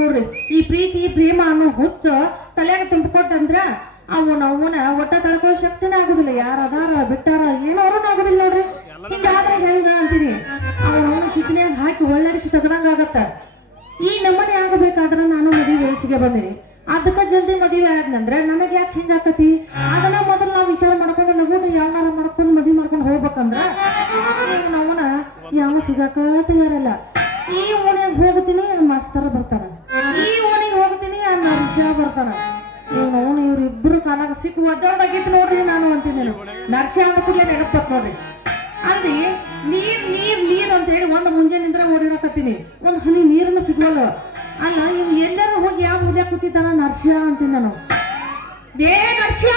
ನೋಡ್ರಿ, ಈ ಪ್ರೀತಿ ಪ್ರೇಮ ಅನ್ನೋ ಹುಚ್ಚ ತಲೆಯಾಗ ತುಂಬಿಕೊಟ್ಟಂದ್ರ ಅವನ ಅವನ ಒಟ್ಟ ತಳ್ಕೊಳ್ಳೋ ಶಕ್ತಿನೇ ಆಗುದಿಲ್ಲ. ಯಾರ ಅದಾರ ಬಿಟ್ಟಾರ ಏನೋ ಆಗುದಿಲ್ಲ ನೋಡ್ರಿ. ಹಿಂಗಾದ್ರೆ ಹೆಂಗ ಅಂತೀನಿ? ಅವನ ಅವನ ಕಿಚನ್ಯಾಗ ಹಾಕಿ ಒಳ್ಳಾಡಿಸಿ ತಗದಂಗ ಆಗತ್ತ. ಈ ನಮ್ಮನೆ ಆಗಬೇಕಾದ್ರ ನಾನು ಮದುವೆ ವಯಸ್ಸಿಗೆ ಬಂದಿನಿ. ಅದಕ್ಕ ಜಲ್ದಿ ಮದುವೆ ಆದ್ನಂದ್ರೆ ನನಗೆ ಯಾಕೆ ಹಿಂಗಾಕತಿ ಅದನ್ನ ಮೊದಲು ನಾವು ವಿಚಾರ ಮಾಡ್ಕೊಂಡು ಲಗುನ ಯಾವನಾರ ಮಾಡ್ಕೊಂಡು ಮದುವೆ ಮಾಡ್ಕೊಂಡು ಹೋಗ್ಬೇಕಂದ್ರ, ಅವನ ಯಾವ ಸಿಗಾಕ ತಯಾರಲ್ಲ. ಈ ಓಣಿಗೆ ಹೋಗ್ತೀನಿ ಮಾಸ್ತರ್ ಬರ್ತಾನ. ಈ ಓಣಿಗೆ ಹೋಗ್ತೀನಿ ಆ ನರ್ಜ ಬರ್ತಾನ. ಇವ್ನು ಅವನು ಇವ್ರಿಬ್ರು ಕಾಲಾಗ ಸಿಕ್ಕು ಒದ್ದಾಡ್ದಾಗಿತ್ತು ನೋಡ್ರಿ ನಾನು ಅಂತೀನಿ ನರ್ಸಿ ಅಂದ ಕೂಡಲೇ ನೋಡ್ರಿ. ಅಲ್ಲಿ ನೀರ್ ನೀರ್ ನೀರ್ ಅಂತ ಹೇಳಿ ಒಂದು ಮುಂಜಾನಿಂದ ಓಡಾಡಕತ್ತೀನಿ. ಒಂದು ಹನಿ ನೀರನ್ನು ಸಿಗ್ಬೋದು ಅಲ್ಲ ಇವ್ ಎಲ್ಲರೂ ಹೋಗಿ ಯಾವ ಹುಡ್ಯ ಕೂತಿದ್ದಾನ? ನರ್ಸ್ಯ ಅಂತೀನಿ ನಾನು. ಏ ನರ್ಸ್ಯ,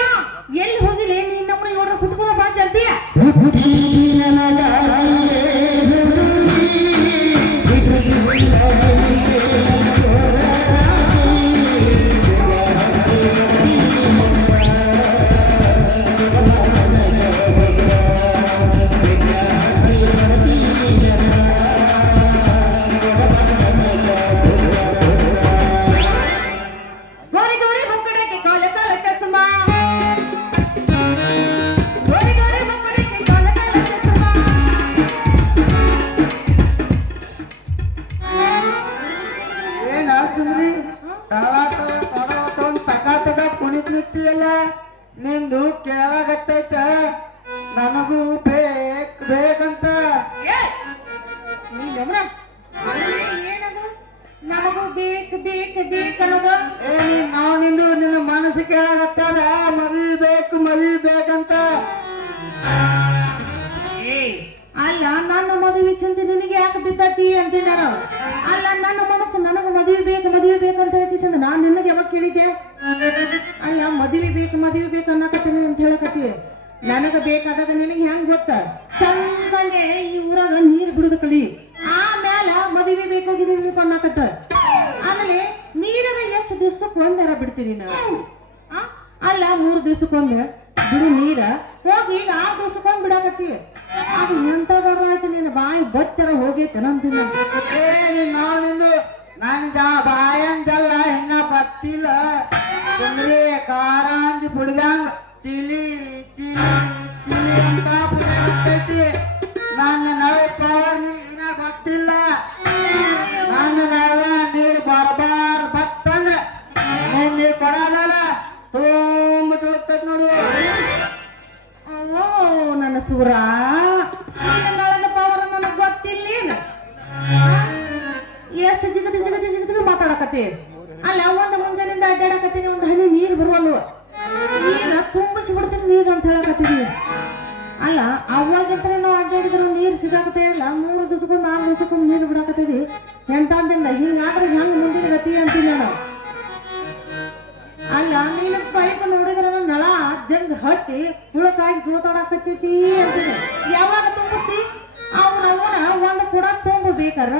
ಎಲ್ಲಿ ಹೋಗಿಲ್ಲ? ನಿನ್ನ ಕೂಡ ನೋಡ್ರ ಬಾ ಜಲ್ದಿ. ಬೇಕು ಬೇಕ್ ಬೇಕು ಅನ್ನೋದು. ಏ ನಾವು ನಿಂದು ನಿನ್ನ ಮನಸ್ಸು ಕೇಳಾಗತ್ತಾರ ಮದ್ವಿ ಬೇಕು ಮದ್ವಿ ಬೇಕಂತ ಅಲ್ಲ ನನ್ನ ಮದುವೆ ಚಿಂತೆ ನಿನಗೆ ಯಾಕೆ ಬಿದ್ದತಿ ಅಂತೀನಿ ನಾನು ಅಲ್ಲ ನನ್ನ ಮನಸ್ಸು ನನಗೆ ಮದುವೆ ಬೇಕು ಮದುವೆ ಬೇಕು ಅಂತ ಹೇಳಿ ಚಂದ. ನಾನು ನಿನಗೆ ಯಾವಾಗ ಕೇಳಿದ್ದೆ? ಅಲ್ಲ ಮದುವೆ ಬೇಕು ಮದುವೆ ಬೇಕು ಅನ್ನಕತ್ತೀನಿ ಅಂತ ಹೇಳಕತ್ತಿ. ನನಗೆ ಬೇಕಾದಾಗ ನಿನಗೆ ಹೆಂಗ್ ಗೊತ್ತ? ಚಂದಂಗೆ ಈ ಊರಾಗ ನೀರ್ ಬಿಡುದು ಕಲಿ. ಆಮೇಲೆ ಮದುವೆ ಬೇಕಾಗಿದ್ದೀವಿ ಬೇಕು ಅನ್ನಕತ್ತ. ಒಂದಾರ ಬಿಡ್ತೀನಿ ನಾವು? ಅಲ್ಲ, ಮೂರು ದಿವ್ಸಕ್ಕೊಮ್ಮೆ ಬಿಡು ನೀರ. ಹೋಗಿ ಈಗ ಆರು ದಿವ್ಸಕ್ಕೊಮ್ಮೆ ಬಿಡಕತ್ತೀವಿ ಅದು ಎಂತದಾರ ಆಯ್ತು ನಿನ್ನ ಬಾಯಿ ಬತ್ತರ ಹೋಗೈತೆ ಅಂತೀನಿ ಏ ನಾನಿದ ನಿಂದು ನನಗ ಬಾಯಂದಲ್ಲ ಇನ್ನ ಬತ್ತಿಲ್ಲ ಸುಂದ್ರಿ ಕಾರಾಂಜಿ ಬಿಡ್ದಂಗ ಚಿಲಿ ಚಿಲಿ ಚಿಲಿ ಅಂತ ನನ್ನ ಎಂತಂದಿಂದ ಹಿಂಗಾದ್ರೆ ಹೆಂಗ್ ಮುಂದಿನ ಗತಿ ಅಂತೀನಿ ನಾನು? ಅಲ್ಲ, ನೀನು ಪೈಪ್ ನೋಡಿದ್ರ ನಳ, ಜಂಗ್ ಹತ್ತಿ ಹುಳಕಾಗಿ ಜೋತಾಡಕತ್ತೈತಿ ಅಂತೀನಿ. ಯಾವಾಗ ತುಂಬಿಸ್ತಿ? ಅವ್ನ ಅವನ ಒಂದು ಕೂಡ ತುಂಬಬೇಕಾರ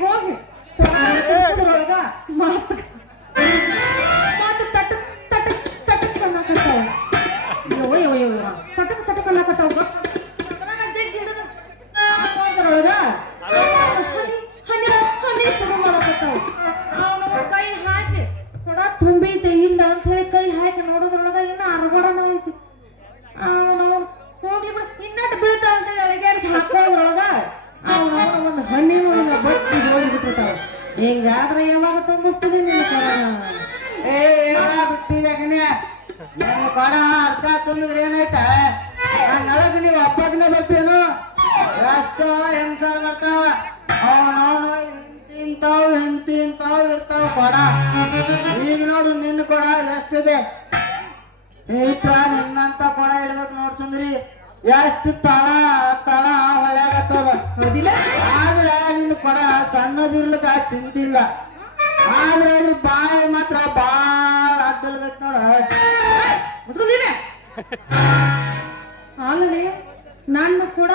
ಹೋಗಿ ಒಳಗ ಹಿಂಗಾದ್ರೆ ಯಾವಾಗ ತುಂಬಿಸ್ತೀನಿ ಏ ಎಲ್ಲ ಬಿಟ್ಟಿದ್ದಾಗನೆ ನನ್ನ ಕೊಡ ಅರ್ಧ ತುಂಬಿದ್ರೆ ಏನಾಯ್ತ? ನಾನು ನಳಗ ನೀವು ಅಪ್ಪಗನೆ ಬರ್ತೇನು ಎಷ್ಟು ಹೆಂಗಸರ್ ಬರ್ತಾವ? ಅವನವನು ಇಂತಿಂತಾವ್ ಇಂತಿಂತಾವ್ ಇರ್ತಾವ ಕೊಡ. ಈಗ ನೋಡು, ನಿನ್ನ ಕೊಡ ಎಷ್ಟಿದೆ? ಈತ ನಿನ್ನಂತ ಕೊಡ ಇಡ್ಬೇಕು ನೋಡ್ಸಂದ್ರಿ ಎಷ್ಟು ಸಣ್ಣದಿರ್ಲಿಕ್ಕ ತಿಂದಿಲ್ಲ. ಆದ್ರೆ ಅದ್ರ ಬಾಯಿ ಮಾತ್ರ ಬಾಳ ಅಡ್ಡಲ್ಗೈತ್ ನೋಡ. ಮುಚ್ಕೊಂಡಿವೆ ಆಮೇಲೆ ನನ್ನ ಕೂಡ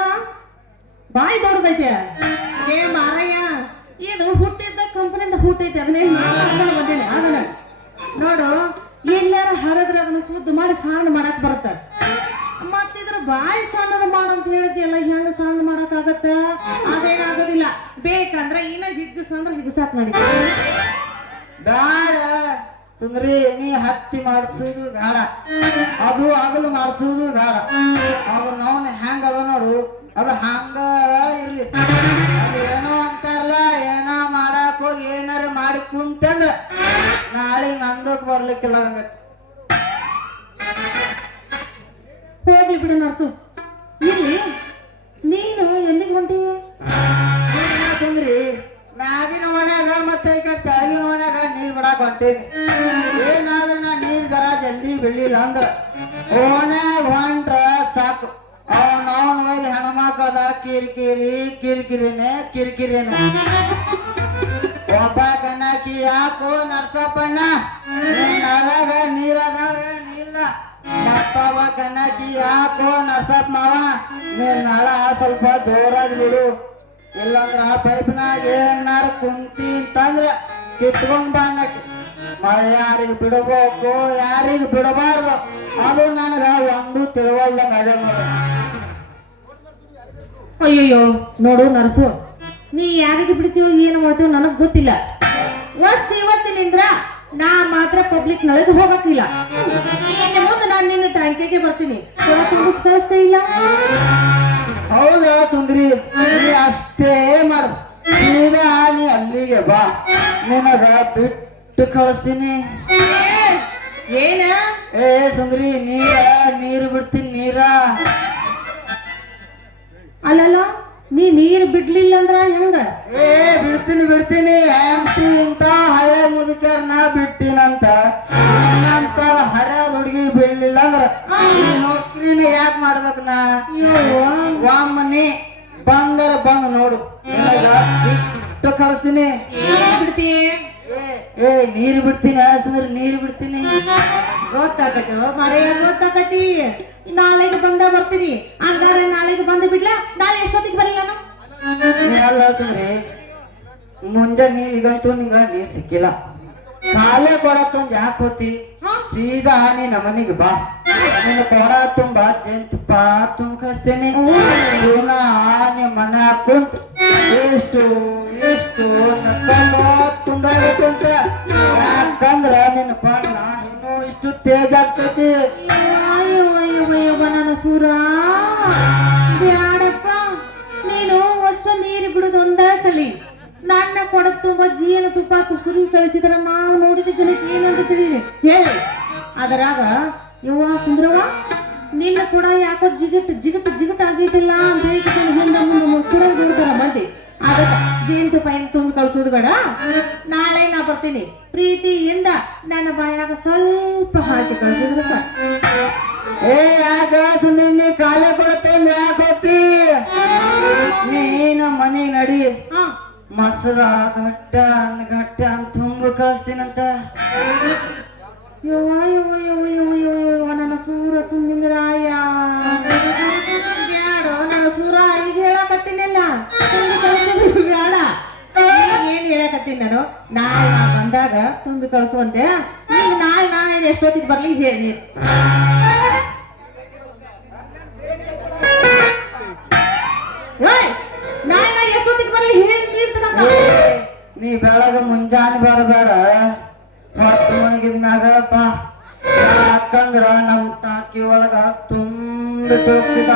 ಬಾಯಿ ದೊಡ್ಡದೈತೆ. ಏ ಮಾರಯ್ಯ, ಇದು ಐತಿ ಅದನ್ನೇ ಮಾತಾಡ್ಕೊಂಡು ಬಂದೇನೆ. ನೋಡು ಎಲ್ಲಾರ ಹರದ್ರ ಅದನ್ನ ಸುದ್ದು ಮಾಡಿ ಸಾಂಡ್ ಮಾಡಕ್ ಬರುತ್ತೆ. ಬಾಯಿ ಸಣ್ಣದ ಮಾಡಂತ ಹೇಳಿದ್ಯಲ್ಲ ಹೆಂಗ ಸಣ್ಣ ಮಾಡಕ್ ಆಗತ್ತ ಅದೇನಾಗೋದಿಲ್ಲ. ಬೇಕಂದ್ರ ಇನ್ನ ಹಿಗ್ಗಸಂದ್ರ ಹಿಗ್ಸಾಕ್ ನಡಿ. ಬೇಡ, ಸುಂದ್ರಿ, ನೀ ಹತ್ತಿ ಮಾಡಿಸುದು ಬೇಡ. ಅದು ಹಗಲು ಮಾಡಿಸುದು ಬೇಡ. ಅವ್ರ ನೋನ್ ಹೆಂಗ ಅದ ನೋಡು, ಅದು ಹಂಗ ಇರ್ಲಿ. ಏನೋ ಅಂತಾರಲ್ಲ, ಏನೋ ಮಾಡಾಕ ಹೋಗಿ ಏನಾರ ಮಾಡಿ ಕುಂತಂದ್ರ ನಾಳೆ ನಂದಕ್ ಬರ್ಲಿಕ್ಕಿಲ್ಲ ಹಂಗ ಹೋಗ್ಲಿ ಬಿಡು ನರ್ಸು. ನರ್ಸಪ್ಪ ಮಾವ ನೀನ್ ನಳ ಸ್ವಲ್ಪ ಜೋರಾಗಿ ಬಿಡು ಇಲ್ಲಂದ್ರ ಆ ಪೈಪ್ನಾಗ ಏನಾರ ಕುಂತಿ ಅಂತಂದ್ರ ಕಿತ್ಕೊಂಡ್ ಮಳೆ ಯಾರಿಗೆ ಬಿಡಬೇಕು ಯಾರಿಗೆ ಬಿಡಬಾರ್ದು ಅದು ನನಗ ಒಂದು ತಿಳುವಲ್ದಂಗ ಅದೇ ಅಯ್ಯಯ್ಯೋ. ನೋಡು ನರ್ಸು. ನೀ ಯಾರಿಗೆ ಬಿಡ್ತೀವೋ ಏನು ಮಾಡ್ತೀವೋ ನನಗ್ ಗೊತ್ತಿಲ್ಲ. ಅಷ್ಟ್ ಇವತ್ತಿನಿಂದ್ರ ನಾ ಮಾತ್ರ ಪಬ್ಲಿಕ್ ನಳಗೆ ಹೋಗಕ್ಕಿಲ್ಲ. ಇನ್ನು ಮುಂದೆ ನಾನು ನಿನ್ನ ಟ್ಯಾಂಕಿಗೆ ಬರ್ತೀನಿ. ಕಳಿಸ್ತಾ ಇಲ್ಲ? ಹೌದಾ ಸುಂದ್ರಿ? ನೀ ಅಷ್ಟೇ ಮಾಡು. ಸೀದಾ ನೀ ಅಲ್ಲಿಗೆ ಬಾ. ನಿನಗ ಬಿಟ್ಟು ಕಳಿಸ್ತೀನಿ. ಏನ? ಏ ಸುಂದ್ರಿ ನೀರ ನೀರು ಬಿಡ್ತೀನಿ ನೀರ. ಅಲ್ಲಲ್ಲ? ನೀ ನೀರ್ ಬಿಡ್ಲಿಲ್ಲ ಅಂದ್ರ ಹೆಂಗ? ಏ ಬಿಡ್ತೀನಿ ಬಿಡ್ತೀನಿ. ಹೆಂಡತಿ ಇಂತ ಹಳೆ ಮುದುಕರ್ನ ಬಿಟ್ಟಿನಂತ. ಅಂತ ಹರ ಹುಡುಗಿ ಬೀಳ್ಲಿಲ್ಲ ಅಂದ್ರ ಈ ನೌಕರಿನ ಯಾಕೆ ಮಾಡ್ಬೇಕು ನಾ? ವಾಮನಿ ಬಂದರ ಬಂದ್ ನೋಡು. ಬಿಟ್ಟು ಕಳಿಸ್ತೀನಿ ಬಿಡ್ತಿ. ಏ, ನೀರು ಬಿಡ್ತೀನಿ ಸುಂದ್ರಿ ನೀರು ಬಿಡ್ತೀನಿ. ಗೊತ್ತಾಕತಿ ಮರೆ ಗೊತ್ತಾಕತಿ ನಾಳೆಗೆ ಬಂದ ಬರ್ತೀನಿ. ಹಂಗಾರೆ ನಾಳೆಗೆ ಬಂದು ಬಿಡ್ಲಾ? ನಾಳೆ ಎಷ್ಟೊತ್ತಿಗೆ ಬರಲ್ಲ ಅಲ್ಲ ಮುಂಜಾನೆ ಈಗಂತೂ ನಿಂಗ ನೀರ್ ಸಿಕ್ಕಿಲ್ಲ. ಕಾಲೇ ಕೊಡತ್ತಂದ್ ಯಾಕೆ ಹೋತಿ? ಸೀದಾ ನೀ ನಮ್ಮನಿಗೆ ಬಾ. ನಿನ್ನ ಕೊಡ ತುಂಬಾ ಜೇನ್ ತುಪ್ಪ ತುಂಬ ಕಳಿಸ್ತೇನೆ. ಇವನ ನಿಮ್ಮ ಮನೆ ಕುಂತ ಎಷ್ಟು ಎಷ್ಟು ತುಂಡಾಗತ್ತಂತ. ಯಾಕಂದ್ರ ನಿನ್ನ ಬಣ್ಣ ಇನ್ನೂ ಇಷ್ಟು ತೇಜ್ ಆಗ್ತೈತಿ ಸೂರ ಬ್ಯಾಡಪ್ಪ, ನೀನು ಅಷ್ಟ ನೀರು ಬಿಡುದು ಕಲಿ ನನ್ನ ಕೊಡ ತುಂಬಾ ಜೀವನ ತುಪ್ಪ, ಕುಸುರಿ ಕಳಿಸಿದ್ರ ನಾವು ನೋಡಿದ ಜನಕ್ಕೆ ಏನಂತ ತಿಳಿ ಹೇಳಿ. ಅದರಾಗ, ಯವ್ವ ಸುಂದರವ ನಿನ್ನ ಕೂಡ ಯಾಕೋ ಜಿಗಟ್ ಜಿಗಟ್ ಜಿಗಟ್ ಆಗೈತಿಲ್ಲ ಅಂತ ಹೇಳಿ ಹಿಂದೆ ಮುಂದೆ ಕೂಡ ಹೇಳ್ತಾರ ಮಂದಿ. ಅದಕ್ಕೆ ಜೇನುತುಪ್ಪ ಹೆಂಗ್ ತುಂಬಿ ಕಳ್ಸೋದು ಬೇಡ. ನಾಳೆ ನಾ ಬರ್ತೀನಿ. ಪ್ರೀತಿಯಿಂದ ನನ್ನ ಬಾಯಾಗ ಸ್ವಲ್ಪ ಹಾಕಿ ಕಳ್ಸಿದ್ರೆ ಸಾಕು. ಏ ಯಾಕ ಸುಂದ್ರಿ ಕಾಲ ಕೊಡತ್ತಂದ ಯಾಕೆ ಹೋಗ್ತಿ? ನೀನ ಮನೆ ನಡಿ. ಮೊಸರ ಗಟ್ಟ ಗಟ್ಟ ಅಂತ ತುಂಬ ಕಳಿಸ್ತೀನಂತ. ಯವ್ವ ಯವ್ವ ಯವ್ವ ಯವ್ವ ನಾನು? ನಾಳೆ ನಾ ಬಂದಾಗ ತುಂಬಿ ಕಳಿಸುವಂತೆ. ನೀವು ನಾಳೆ ನಾ ಏನ್ ಎಷ್ಟೊತ್ತಿಗೆ ಬರ್ಲಿ? ಹೇಳಿ ನಾಳೆ ನಾ ಎಷ್ಟೊತ್ತಿಗೆ ಬರ್ಲಿ? ಹೇಳಿ ನೀ ಬೆಳಗ ಮುಂಜಾನೆ ಬರಬೇಡ. ಹೊತ್ತು ಮಣಗಿದ ಮ್ಯಾಗ ಬಾ. ಯಾಕಂದ್ರ ನಮ್ ಟಾಕಿ ಒಳಗ ತುಂಬ ತೋರಿಸಿದ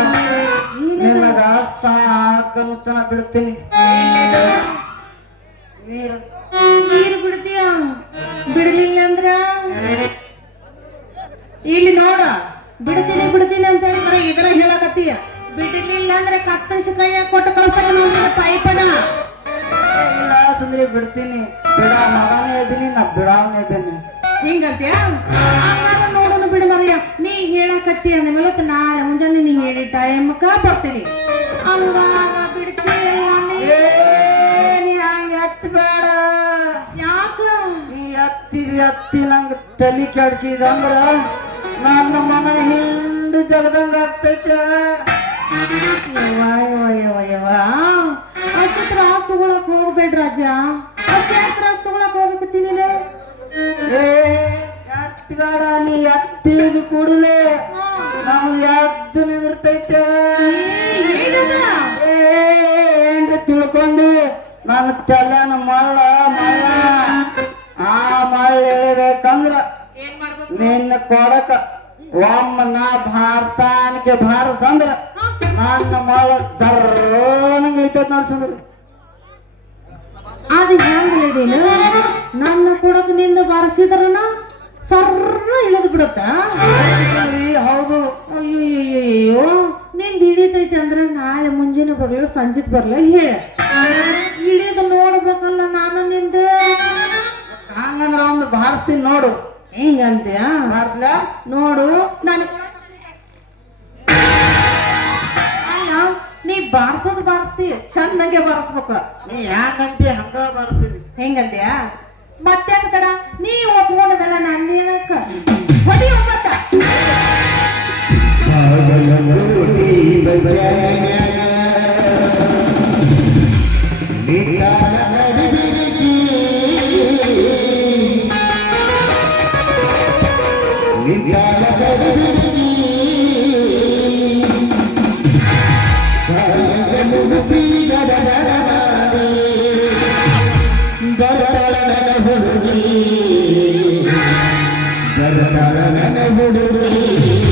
ನಿನಗ ಸಾಕನುತನ ಬಿಡ್ತೀನಿ. ಇಲ್ಲಿ ನೋಡ ಬಿಡ್ತೀನಿ ಬಿಡ್ತೀನಿ ಅಂತ ಹೇಳಿ ಬರೀ ಇದರ ಹೇಳಕತ್ತೀಯ. ಬಿಡ್ಲಿಲ್ಲ ಅಂದ್ರೆ ಕತ್ತರಿಸಿ ಕೈಯ ಕೊಟ್ಟು ಕಳ್ಸಕ ನೋಡಿ ಪೈಪಡ ಇಲ್ಲ ಸುಂದ್ರಿ ಬಿಡ್ತೀನಿ. ಬಿಡ ಮಗನೇ ಇದೀನಿ ನಾ ಬಿಡವನೇ ಇದ್ದೀನಿ. ಹಿಂಗಂತ್ಯ? ನೋಡೋಣ ಬಿಡು ಮರಿಯ ನೀ ಹೇಳಕತ್ತೀಯ ನಿಮ್ಮೆಲ್ಲ ನಾಳೆ ಮುಂಜಾನೆ ನೀ ಹೇಳಿ ಟೈಮ್ಕ ಬರ್ತೀನಿ. ನೀ ನೀ. ಹಂಗ ಎತ್ತ ಬೇಡ ಯಾಕ? ನೀ ಎತ್ತಿ ಎತ್ತಿ ನಂಗ ತಲಿ ಕೆಡ್ಸಿದಂದ್ರ ನನ್ನ ಮನ ಹಿಂಡು ಜಗದಂಗ ಆಗ್ತೈತೆ. ಅಷ್ಟು ತ್ರಾಸ್ ತಗೊಳಕ್ ಹೋಗ್ಬೇಡ ರಾಜ ಅಷ್ಟೇ ತ್ರಾಸ್ ತಗೊಳಕ್ ಹೋಗ್ಬೇಕತ್ತೀನಿ ಏ ಎತ್ತಬೇಡ ನೀ ಎತ್ತಿದ ಕೂಡಲೇ ಒಮ್ಮ ನಾ ಅನ್ಕೆ ಭಾರತ ಅಂದ್ರ ನನ್ನ ಮಳ ದರ್ರೋನಂಗ ಐತೈತ್ ನೋಡ್ಸಂದ್ರ ಅದು ಹೆಂಗ್ ನೀನು ನನ್ನ ಕೊಡಕ್ನಿಂದ ಬಾರಿಸಿದ್ರನ ಸರ್ರ ಇಳಿದು ಬಿಡುತ್ತ? ಹೌದು. ಅಯ್ಯೋ ನಿಂದ ಹಿಡಿತೈತಿ ಅಂದ್ರೆ ನಾಳೆ ಮುಂಜಾನೆ ಬರ್ಲ ಸಂಜೆ ಬರ್ಲ ಹೇಳ. ಇಳಿದು ನೋಡ್ಬೇಕಲ್ಲ ನಾನು ನಿಂದ. ಹಂಗಂದ್ರ ಒಂದು ಭಾರಸ್ತೀನಿ ನೋಡು. ಹಿಂಗಂತ್ಯ ನೋಡು ನಾನು ನೀ ಬಾರ್ಸೋದು ಬಾರಿಸ್ತಿ ಚಂದಂಗೆ ಬಾರಿಸ್ಬೇಕ. ನೀ ಹ್ಯಾಂಗಂತಿ ಹಂಗ ಬಾರಿಸ್ತೀನಿ ಹೆಂಗಂದ್ಯಾ ಮತ್ತೆ ಕಡ ನೀ ಒಪ್ಕೊಂಡ್ಮೇಲೆ ನಾನು ಹೇಳಕ್ಕ ಹೊಡಿ ಒಪ್ಪತ್ತ ಆಯ್ತು ಬಾ